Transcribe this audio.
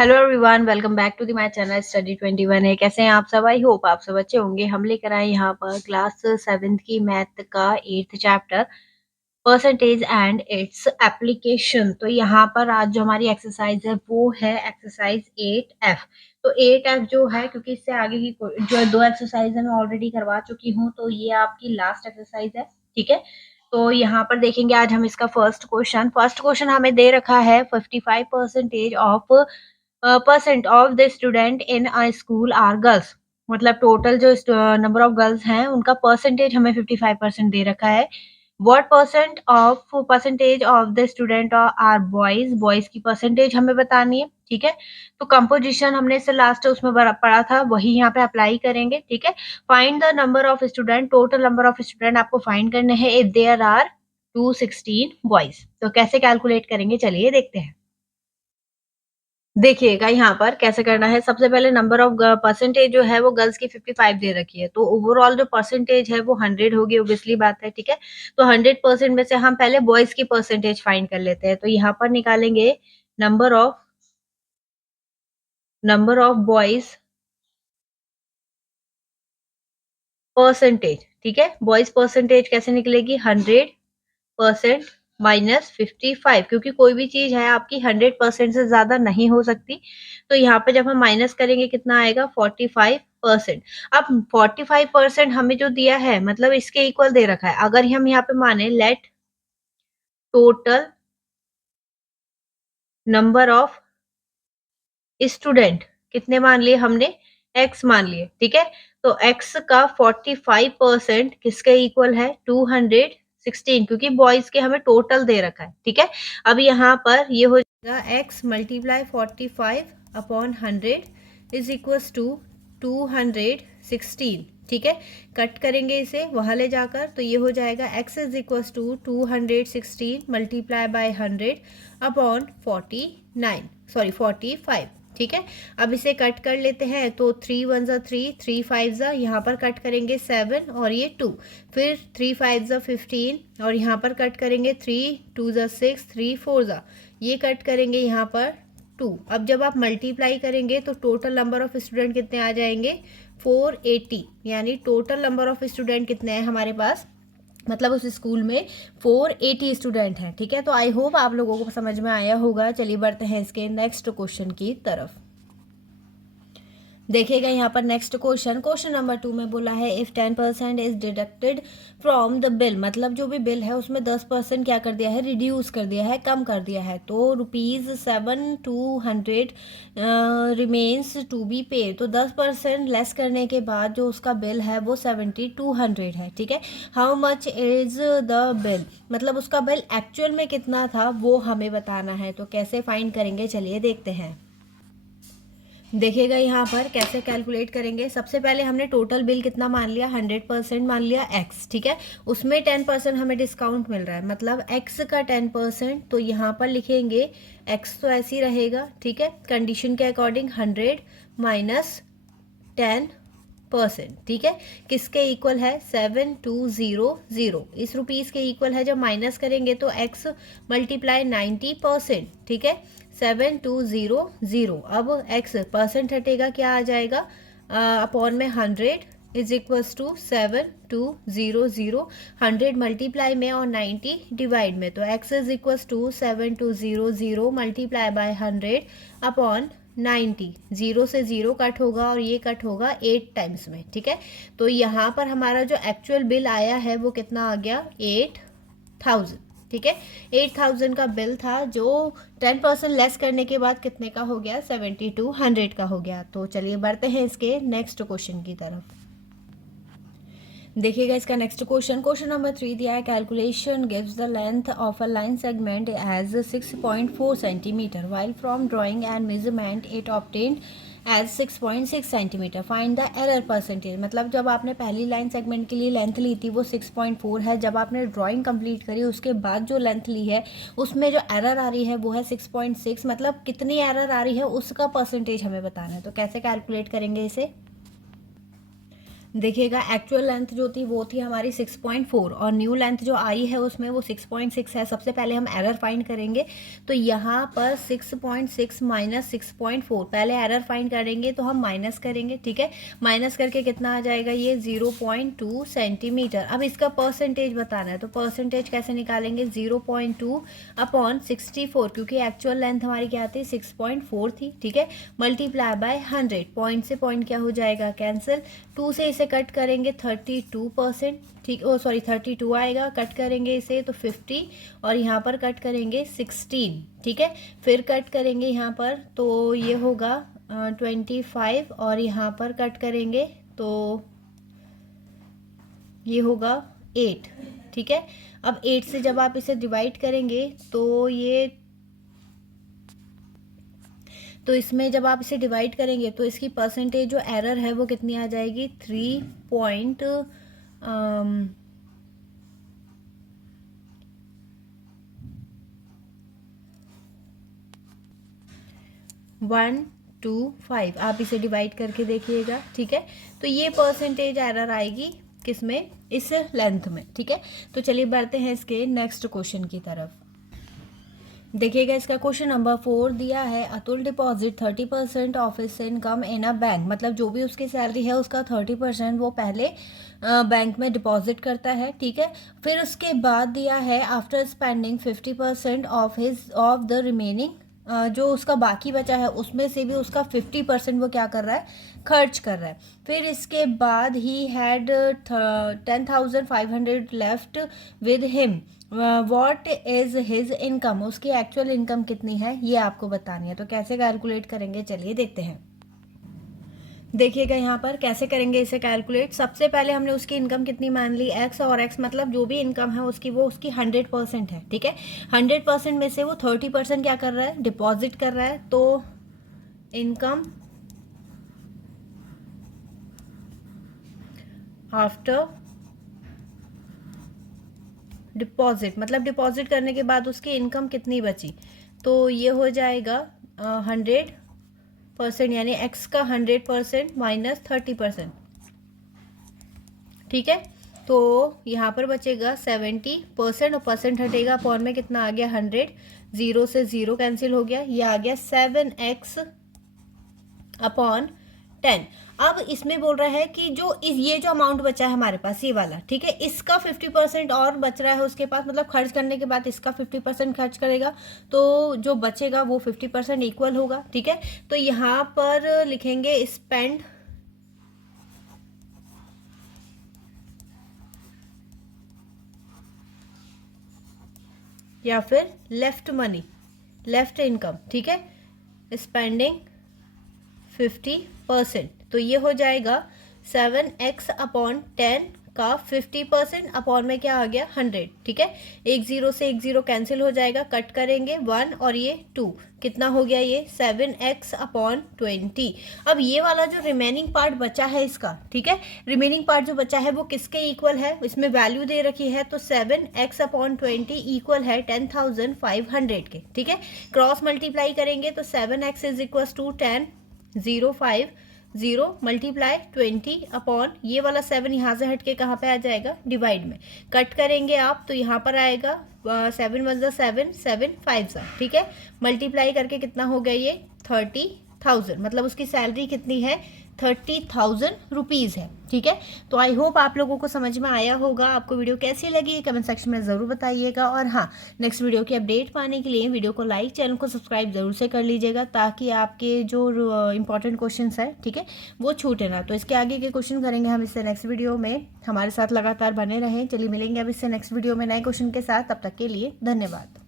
Hello everyone, welcome back to the my channel study 21 है। कैसे हैं आप सब? आई होप आप सब अच्छे होंगे। हम लेकर आए यहाँ पर क्लास 7th की मैथ का 8th chapter percentage and its application. तो यहाँ पर आज जो हमारी एक्सरसाइज है वो है एक्सरसाइज 8F। तो 8F जो है, क्योंकि इससे आगे की जो दो एक्सरसाइज है मैं ऑलरेडी करवा चुकी हूँ, तो ये आपकी लास्ट एक्सरसाइज है। ठीक है, तो यहाँ पर देखेंगे आज हम इसका फर्स्ट क्वेश्चन हमें दे रखा है 55% of percent of the student in a school are girls. मतलब टोटल जो नंबर ऑफ गर्ल्स हैं उनका परसेंटेज हमें 55% दे रखा है। What percentage of the student are boys, boys की परसेंटेज हमें बतानी है। ठीक है, तो कंपोजिशन हमने इससे लास्ट उसमें पढ़ा था, वही यहाँ पे अप्लाई करेंगे। ठीक है, find the number of student, total number of student आपको फाइंड करने हैं इफ देयर आर 216 बॉयज। तो कैसे कैलकुलेट करेंगे, चलिए देखते हैं। देखिएगा यहाँ पर कैसे करना है। सबसे पहले नंबर ऑफ परसेंटेज जो है वो गर्ल्स की 55 दे रखी है, तो ओवरऑल जो परसेंटेज है वो 100 होगी, ऑब्वियसली बात है। ठीक है, तो 100% में से हम पहले बॉयज की परसेंटेज फाइंड कर लेते हैं। तो यहाँ पर निकालेंगे नंबर ऑफ बॉयज परसेंटेज। ठीक है, बॉयज परसेंटेज कैसे निकलेगी? 100% माइनस 55, क्योंकि कोई भी चीज है आपकी 100% से ज्यादा नहीं हो सकती। तो यहाँ पे जब हम माइनस करेंगे कितना आएगा? 45%। अब 45% हमें जो दिया है मतलब इसके इक्वल दे रखा है। अगर हम यहाँ पे माने let total number of student, कितने मान लिए हमने? एक्स मान लिए। ठीक है, तो एक्स का 45% किसके इक्वल है? 216, क्योंकि बॉयज के हमें टोटल दे रखा है। ठीक है, अब यहाँ पर ये हो जाएगा x multiply 45 upon 100 is equal to 216। ठीक है, कट करेंगे इसे वहां ले जाकर, तो ये हो जाएगा x is equal to 216 multiply by 100 upon 45। ठीक है, अब इसे कट कर लेते हैं, तो 3 1 ज़ा 3, 3 5 ज़ा, यहाँ पर कट करेंगे 7 और ये 2, फिर 3 5 ज़ा 15 और यहाँ पर कट करेंगे 3 2 ज़ा 6, 3 4 ज़ा, ये कट करेंगे यहाँ पर 2। अब जब आप मल्टीप्लाई करेंगे तो टोटल नंबर ऑफ स्टूडेंट कितने आ जाएंगे? 480। यानी टोटल नंबर ऑफ स्टूडेंट कितने हैं हमारे पास, मतलब उस स्कूल में 480 स्टूडेंट हैं। ठीक है, तो आई होप आप लोगों को समझ में आया होगा। चलिए बढ़ते हैं इसके नेक्स्ट क्वेश्चन की तरफ। देखिएगा यहाँ पर नेक्स्ट क्वेश्चन नंबर 2 में बोला है if 10% is deducted from the bill, मतलब जो भी बिल है उसमें 10% क्या कर दिया है? रिड्यूस कर दिया है, कम कर दिया है। तो ₹7,200 रिमेन्स टू बी पे, तो 10% लेस करने के बाद जो उसका बिल है वो 7,200 है। ठीक है, how much is the bill, मतलब उसका बिल एक्चुअल में कितना था वो हमें बताना है। तो कैसे फाइंड करेंगे, चलिए देखते हैं। देखिएगा यहाँ पर कैसे कैलकुलेट करेंगे। सबसे पहले हमने टोटल बिल कितना मान लिया? 100% मान लिया एक्स। ठीक है, उसमें 10% हमें डिस्काउंट मिल रहा है, मतलब एक्स का 10%। तो यहाँ पर लिखेंगे एक्स तो ऐसे ही रहेगा। ठीक है, कंडीशन के अकॉर्डिंग 100 माइनस 10%। ठीक है, किसके इक्वल है? 7200। इस रुपीज के इक्वल है। जब माइनस करेंगे तो एक्स मल्टीप्लाई 90%। ठीक है, 7200। अब एक्स परसेंट हटेगा, क्या आ जाएगा? अपॉन में 100 इज इक्वल्स टू 7200। 100 मल्टीप्लाई में और 90 डिवाइड में, तो x is equals to 7200 multiply by 100 upon 90। Zero से जीरो कट होगा और ये कट होगा 8 टाइम्स में। ठीक है, तो यहाँ पर हमारा जो एक्चुअल बिल आया है वो कितना आ गया? 8000। ठीक है, 8000 का बिल था, जो 10% लेस करने के बाद कितने का हो गया? 7200 का हो गया। तो चलिए बढ़ते हैं इसके नेक्स्ट क्वेश्चन की तरफ। देखिएगा इसका नेक्स्ट क्वेश्चन नंबर 3 दिया है calculation gives the length of a line segment as 6.4 centimetre while from drawing and measurement it obtained as 6.6 centimetre, find the error percentage. मतलब जब आपने पहली लाइन सेगमेंट के लिए लेंथ ली थी वो 6.4 है, जब आपने ड्राइंग कंप्लीट करी उसके बाद जो लेंथ ली है उसमें जो एरर आ रही है वो है 6.6, मतलब कितनी एरर आ रही है उसका परसेंटेज हमें बताना है। तो कैसे कैलकुलेट करेंगे इसे? देखिएगा एक्चुअल लेंथ जो थी वो थी हमारी 6.4 और न्यू लेंथ जो आई है उसमें वो 6.6 है। सबसे पहले हम एरर फाइंड करेंगे, तो यहाँ पर 6.6 माइनस 6.4, पहले एरर फाइंड करेंगे तो हम माइनस करेंगे, ठीक है। माइनस करके कितना आ जाएगा, ये 0.2 सेंटीमीटर। अब इसका परसेंटेज बताना है, तो परसेंटेज कैसे निकालेंगे, 0.2 अपॉन 64, क्योंकि एक्चुअल लेंथ हमारी क्या थी, 6.4 थी, ठीक है। मल्टीप्लाई बाय 100, पॉइंट से पॉइंट क्या हो जाएगा, कैंसिल। 2 से इसे कट करेंगे 32%, ठीक, ओ सॉरी 32 आएगा, कट करेंगे इसे तो 50, और यहाँ पर कट करेंगे 16, ठीक है। फिर कट करेंगे यहाँ पर तो ये होगा 25, और यहाँ पर कट करेंगे तो ये होगा 8, ठीक है। अब 8 से जब आप इसे डिवाइड करेंगे तो इसमें जब आप इसे डिवाइड करेंगे तो इसकी परसेंटेज जो एरर है वो कितनी आ जाएगी, 3.125। आप इसे डिवाइड करके देखिएगा, ठीक है। तो ये परसेंटेज एरर आएगी किसमें, इस लेंथ में, ठीक है। तो चलिए बढ़ते हैं इसके नेक्स्ट क्वेश्चन की तरफ। देखिएगा इसका क्वेश्चन नंबर 4 दिया है, Atul deposit 30% of his income in a bank, मतलब जो भी उसकी सैलरी है उसका 30% वो पहले बैंक में डिपॉजिट करता है, ठीक है। फिर उसके बाद दिया है after spending 50% of the remaining, जो उसका बाकी बचा है उसमें से भी उसका 50% वो क्या कर रहा है, खर्च कर रहा है। फिर इसके बाद he had 10,500 left with him, what is his income, उसकी एक्चुअल इनकम कितनी है ये आपको बतानी है। तो कैसे कैलकुलेट करेंगे, चलिए देखते हैं। देखिएगा यहाँ पर कैसे करेंगे इसे कैलकुलेट। सबसे पहले हमने उसकी इनकम कितनी मान ली, एक्स, और एक्स मतलब जो भी इनकम है उसकी वो उसकी 100% है, ठीक है। 100% में से वो 30% क्या कर रहा है, डिपॉजिट कर रहा है। तो इनकम आफ्टर डिपॉजिट, मतलब डिपॉजिट करने के बाद उसकी इनकम कितनी बची, तो ये हो जाएगा 100%, यानी एक्स का 100% माइनस 30%, ठीक है। तो यहाँ पर बचेगा 70%, और परसेंट हटेगा, अपॉन में कितना आ गया 100, 0 से 0 कैंसिल हो गया, ये आ गया 7x अपॉन 10। अब इसमें बोल रहा है कि ये जो अमाउंट बचा है हमारे पास ये वाला, ठीक है, इसका 50% और बच रहा है उसके पास, मतलब खर्च करने के बाद इसका 50% खर्च करेगा तो जो बचेगा वो 50% इक्वल होगा, ठीक है। तो यहाँ पर लिखेंगे स्पेंड या फिर लेफ्ट मनी, लेफ्ट इनकम, ठीक है, स्पेंडिंग 50%, तो ये हो जाएगा 7x अपॉन 10 का 50%, अपॉन में क्या आ गया 100, ठीक है। एक जीरो से एक जीरो कैंसिल हो जाएगा, कट करेंगे 1 और ये 2, कितना हो गया ये 7x अपॉन 20। अब ये वाला जो रिमेनिंग पार्ट बचा है इसका, ठीक है, रिमेनिंग पार्ट जो बचा है वो किसके इक्वल है, इसमें वैल्यू दे रखी है, तो 7x अपॉन 20 इक्वल है 10,500 के, ठीक है। क्रॉस मल्टीप्लाई करेंगे तो 7x is equal to 10,050 multiply 20 upon ये वाला 7 यहाँ से हट के कहाँ पे आ जाएगा, डिवाइड में। कट करेंगे आप तो यहाँ पर आएगा 7 वन ज़ा 7, 7 5 ज़ा, ठीक है। मल्टीप्लाई करके कितना हो गया ये 30,000, मतलब उसकी सैलरी कितनी है 30,000 रुपीज़ है, ठीक है। तो आई होप आप लोगों को समझ में आया होगा। आपको वीडियो कैसी लगी कमेंट सेक्शन में ज़रूर बताइएगा, और हाँ, नेक्स्ट वीडियो की अपडेट पाने के लिए वीडियो को लाइक, चैनल को सब्सक्राइब ज़रूर से कर लीजिएगा, ताकि आपके जो इंपॉर्टेंट क्वेश्चंस हैं, ठीक है, वो छूटे ना। तो इसके आगे के क्वेश्चन करेंगे हम इससे नेक्स्ट वीडियो में, हमारे साथ लगातार बने रहें। चलिए मिलेंगे अब इससे नेक्स्ट वीडियो में नए क्वेश्चन के साथ, तब तक के लिए धन्यवाद।